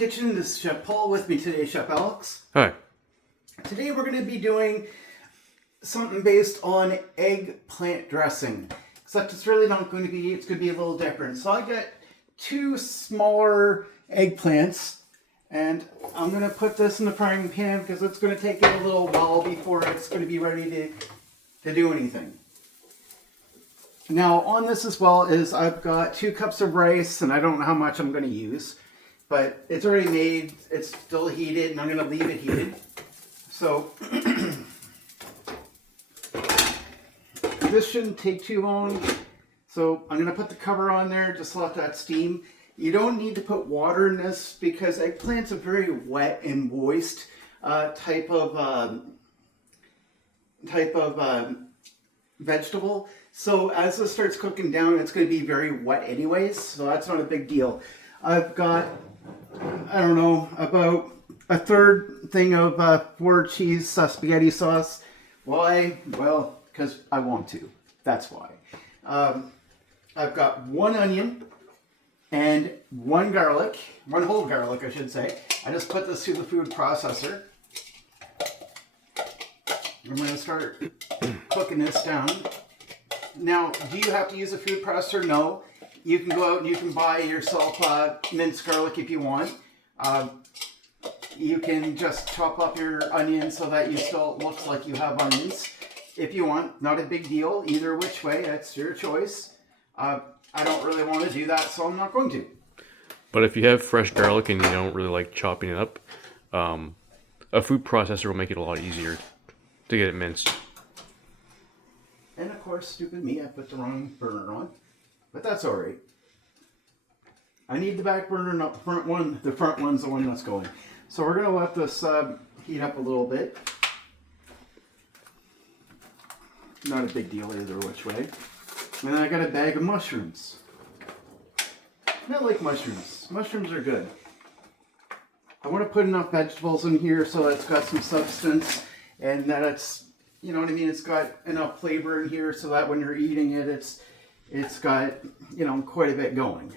Kitchen. This is Chef Paul. With me today, Chef Alex. Hi. Today we're going to be doing something based on eggplant dressing. Except it's really not going to be, it's going to be a little different. So I got 2 smaller eggplants. And I'm going to put this in the frying pan because it's going to take it a little while before it's going to be ready to do anything. Now on this as well is I've got 2 cups of rice, and I don't know how much I'm going to use. But it's already made, it's still heated, and I'm going to leave it heated. So this shouldn't take too long. So I'm going to put the cover on there, just let that steam. You don't need to put water in this because eggplant's a very wet and moist type of vegetable. So as this starts cooking down, it's going to be very wet anyways. So that's not a big deal. I've got, I don't know, about a third thing of 4 cheese spaghetti sauce. Why? Well, because I want to. That's why. I've got 1 onion and 1 garlic, 1 whole garlic, I should say. I just put this through the food processor. I'm going to start cooking this down. Now, do you have to use a food processor? No. You can go out and you can buy yourself minced garlic if you want. You can just chop up your onions so that you still looks like you have onions. If you want, not a big deal. Either which way, that's your choice. I don't really want to do that, so I'm not going to. But if you have fresh garlic and you don't really like chopping it up, a food processor will make it a lot easier to get it minced. And of course, stupid me, I put the wrong burner on. But that's alright. I need the back burner, not the front one. The front one's the one that's going. So we're going to let this heat up a little bit. Not a big deal either which way. And then I got a bag of mushrooms. I like mushrooms. Mushrooms are good. I want to put enough vegetables in here so that it's got some substance and that it's, you know what I mean, it's got enough flavor in here so that when you're eating it, it's got, you know, quite a bit going.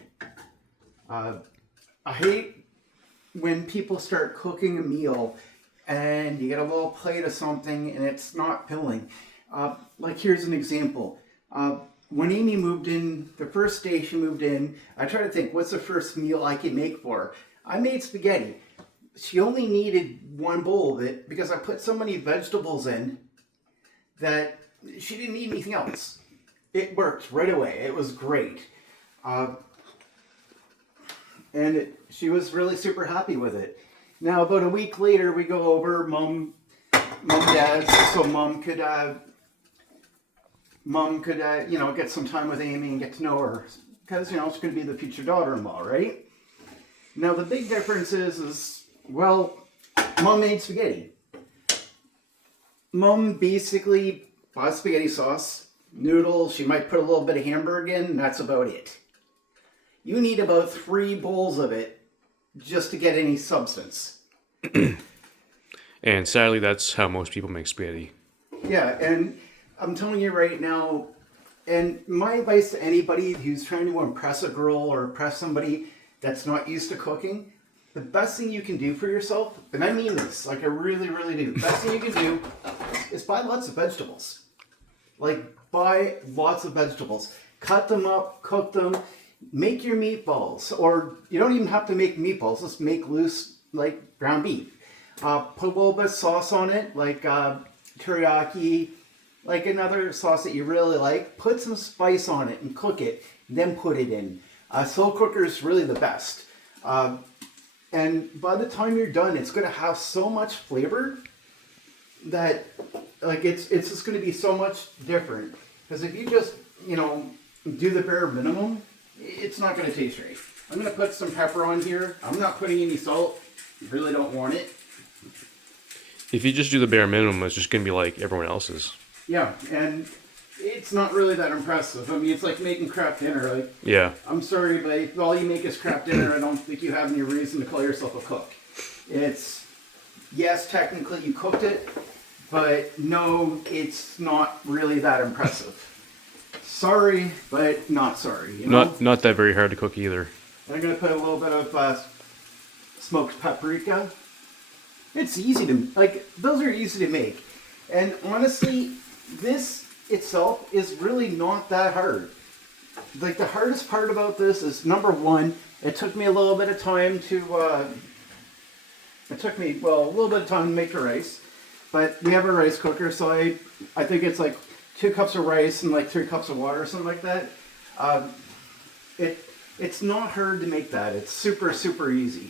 I hate when people start cooking a meal and you get a little plate of something and it's not filling. Like here's an example. When Amy moved in, the first day she moved in, I tried to think, what's the first meal I could make for her? I made spaghetti. She only needed 1 bowl of it because I put so many vegetables in that she didn't need anything else. It worked right away. It was great. She was really super happy with it. Now, about a week later, we go over, Mom, Dad's, so Mom could you know, get some time with Amy and get to know her. Because, you know, it's going to be the future daughter-in-law, right? Now, the big difference is, well, Mom made spaghetti. Mom basically bought spaghetti sauce, noodles, she might put a little bit of hamburger in, and that's about it. You need about 3 bowls of it just to get any substance. And sadly, that's how most people make spaghetti. Yeah, and I'm telling you right now, and my advice to anybody who's trying to impress a girl or impress somebody that's not used to cooking, the best thing you can do for yourself, and I mean this, like I really, really do, the best thing you can do is buy lots of vegetables. Like, buy lots of vegetables. Cut them up, cook them, make your meatballs. Or you don't even have to make meatballs, just make loose, like, ground beef. Put a little bit of sauce on it, like teriyaki, like another sauce that you really like. Put some spice on it and cook it, then put it in. Slow cooker is really the best. And by the time you're done, it's going to have so much flavor that, like, it's just going to be so much different. Because if you just, you know, do the bare minimum, it's not going to taste right. I'm going to put some pepper on here. I'm not putting any salt. I really don't want it. If you just do the bare minimum, it's just going to be like everyone else's. Yeah, and it's not really that impressive. I mean, it's like making crap dinner. Like, yeah. I'm sorry, but if all you make is crap dinner, I don't think you have any reason to call yourself a cook. It's, yes, technically you cooked it, but no, it's not really that impressive. Sorry, but not sorry. You know? Not that very hard to cook either. I'm going to put a little bit of smoked paprika. It's easy to, like, those are easy to make. And honestly, this itself is really not that hard. Like, the hardest part about this is, number one, it took me a little bit of time to, it took me, well, a little bit of time to make the rice. But we have a rice cooker, so I think it's like 2 cups of rice and like 3 cups of water or something like that. It's not hard to make that. It's super, super easy.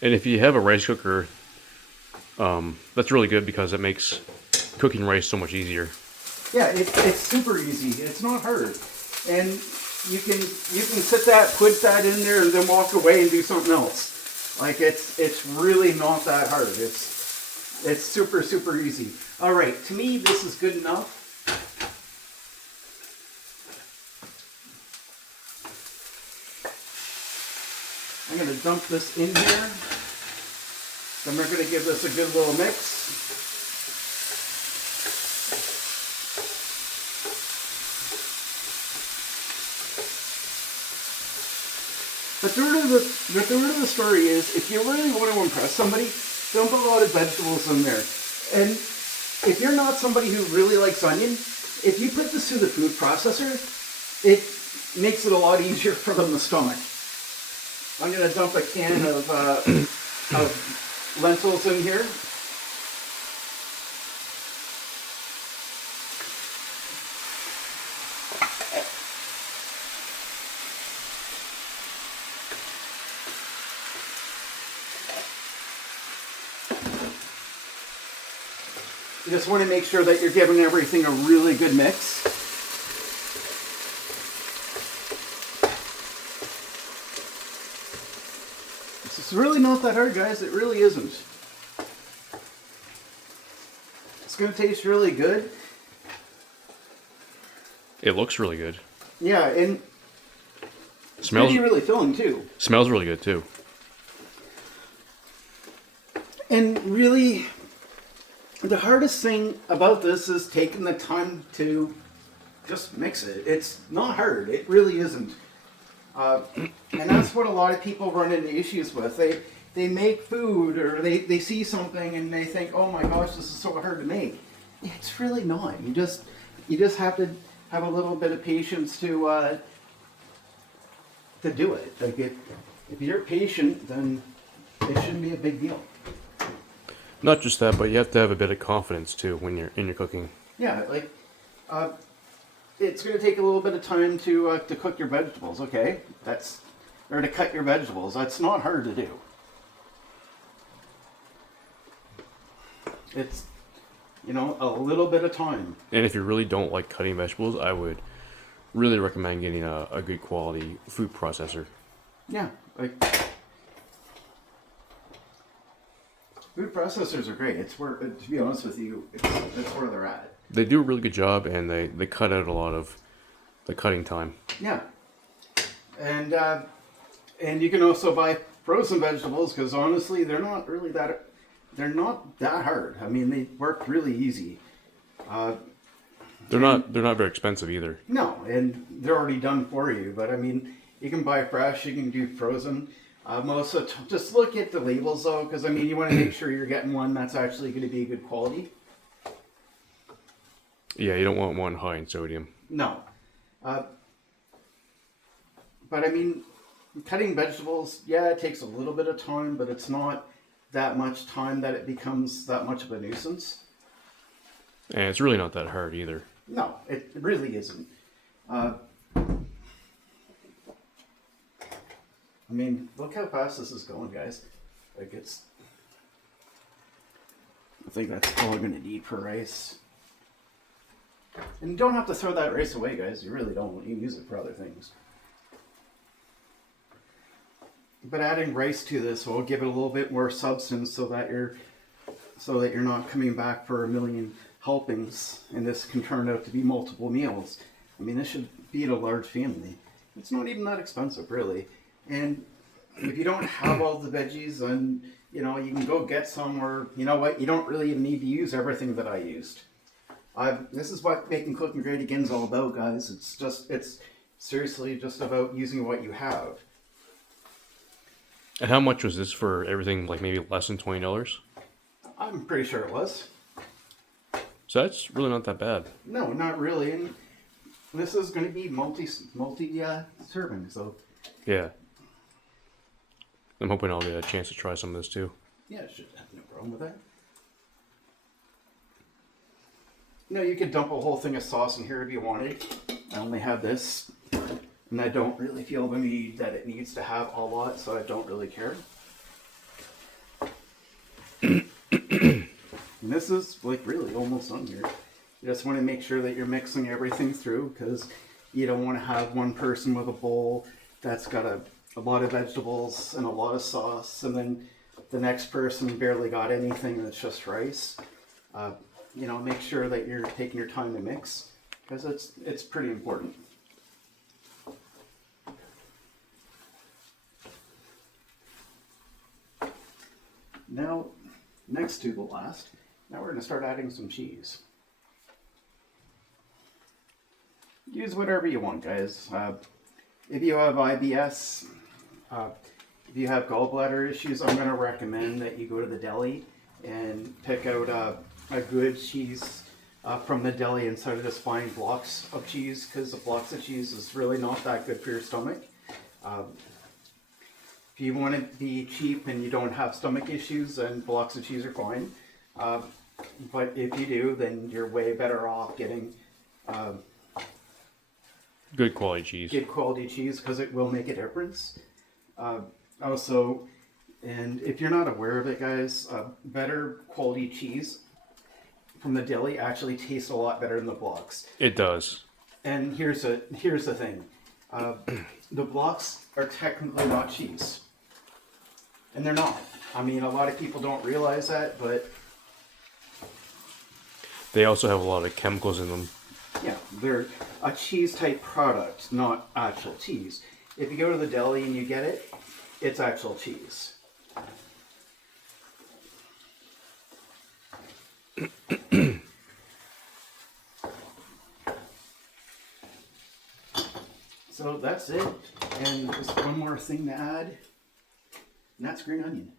And if you have a rice cooker, that's really good because it makes cooking rice so much easier. Yeah, it's super easy. It's not hard, and you can sit that, put that in there, and then walk away and do something else. Like it's really not that hard. It's super, super easy. All right, to me this is good enough. I'm going to dump this in here. Then we're going to give this a good little mix. The third of the story is, if you really want to impress somebody, dump a lot of vegetables in there. And if you're not somebody who really likes onion, if you put this through the food processor, it makes it a lot easier for them to stomach. I'm going to dump a can of lentils in here. You just want to make sure that you're giving everything a really good mix. It's really not that hard, guys. It really isn't. It's going to taste really good. It looks really good. Yeah, and it's Smells going to be really filling too. Smells really good too. And really, the hardest thing about this is taking the time to just mix it. It's not hard. It really isn't. And that's what a lot of people run into issues with. They make food, or they see something and they think, oh my gosh, this is so hard to make. It's really not. You just have to have a little bit of patience to do it. Like if you're patient, then it shouldn't be a big deal. Not just that, but you have to have a bit of confidence too when you're in your cooking. Yeah, like it's going to take a little bit of time to cook your vegetables. Okay, or to cut your vegetables. That's not hard to do. It's a little bit of time. And if you really don't like cutting vegetables, I would really recommend getting a good quality food processor. Yeah, like food processors are great. It's where, to be honest with you, that's where they're at. They do a really good job, and they cut out a lot of the cutting time. Yeah, and you can also buy frozen vegetables, because honestly, they're not that hard. I mean, they work really easy. They're not very expensive either. No, and they're already done for you. But I mean, you can buy fresh, you can do frozen. Melissa, just look at the labels though, because I mean, you want to make sure you're getting one that's actually going to be good quality. Yeah, you don't want one high in sodium. No. But I mean, cutting vegetables, yeah, it takes a little bit of time, but it's not that much time that it becomes that much of a nuisance. And it's really not that hard either. No, it really isn't. I mean, look how fast this is going, guys. Like I think that's all I'm going to need for rice. And you don't have to throw that rice away, guys. You really don't. You can use it for other things. But adding rice to this will give it a little bit more substance, so that you're not coming back for a million helpings, and this can turn out to be multiple meals. I mean, this should feed a large family. It's not even that expensive, really. And if you don't have all the veggies, then you can go get some, or you know what, you don't really even need to use everything that I used. This is what making cooking great again is all about, guys. It's seriously just about using what you have. And how much was this for everything? Like maybe less than $20. I'm pretty sure it was. So that's really not that bad. No, not really. And this is going to be multi serving, so Yeah. I'm hoping I'll get a chance to try some of this too. yeah, should have no problem with that. No, you could dump a whole thing of sauce in here if you wanted. I only have this, and I don't really feel the need that it needs to have a lot, so I don't really care. And this is like really almost done here. You just want to make sure that you're mixing everything through, because you don't want to have one person with a bowl that's got a lot of vegetables and a lot of sauce, and then the next person barely got anything and it's just rice. You know, make sure that you're taking your time to mix, because it's pretty important. Now, next to the last, now we're going to start adding some cheese. Use whatever you want, guys. If you have IBS, if you have gallbladder issues, I'm going to recommend that you go to the deli and pick out a good cheese from the deli instead of just buying blocks of cheese, because the blocks of cheese is really not that good for your stomach. If you want to be cheap and you don't have stomach issues, then blocks of cheese are fine. But if you do, then you're way better off getting Good quality cheese. good quality cheese, because it will make a difference. Also, and if you're not aware of it, guys, better quality cheese from the deli actually tastes a lot better than the blocks. It does. And here's the thing. The blocks are technically not cheese. And they're not. I mean, a lot of people don't realize that, but They also have a lot of chemicals in them. yeah, they're a cheese type product, not actual cheese. If you go to the deli and you get it, it's actual cheese. So that's it. And just one more thing to add, and that's green onion.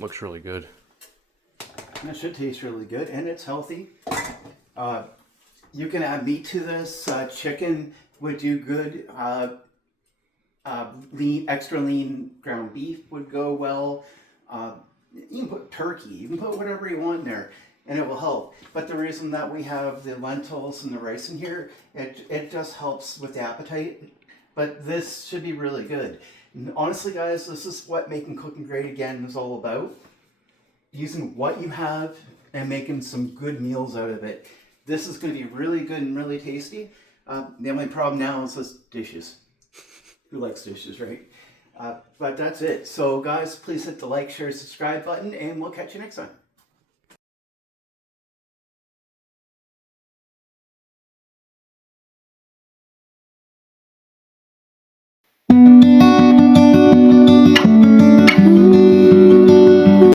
Looks really good. And it should taste really good, and it's healthy. You can add meat to this. Chicken would do good. Extra lean ground beef would go well. You can put turkey. You can put whatever you want in there, and it will help. But the reason that we have the lentils and the rice in here, it just helps with the appetite. But this should be really good. And honestly, guys, this is what making cooking great again is all about. Using what you have and making some good meals out of it. This is going to be really good and really tasty. The only problem now is this dishes. Who likes dishes, right? But that's it. So guys, please hit the like, share, subscribe button, and we'll catch you next time.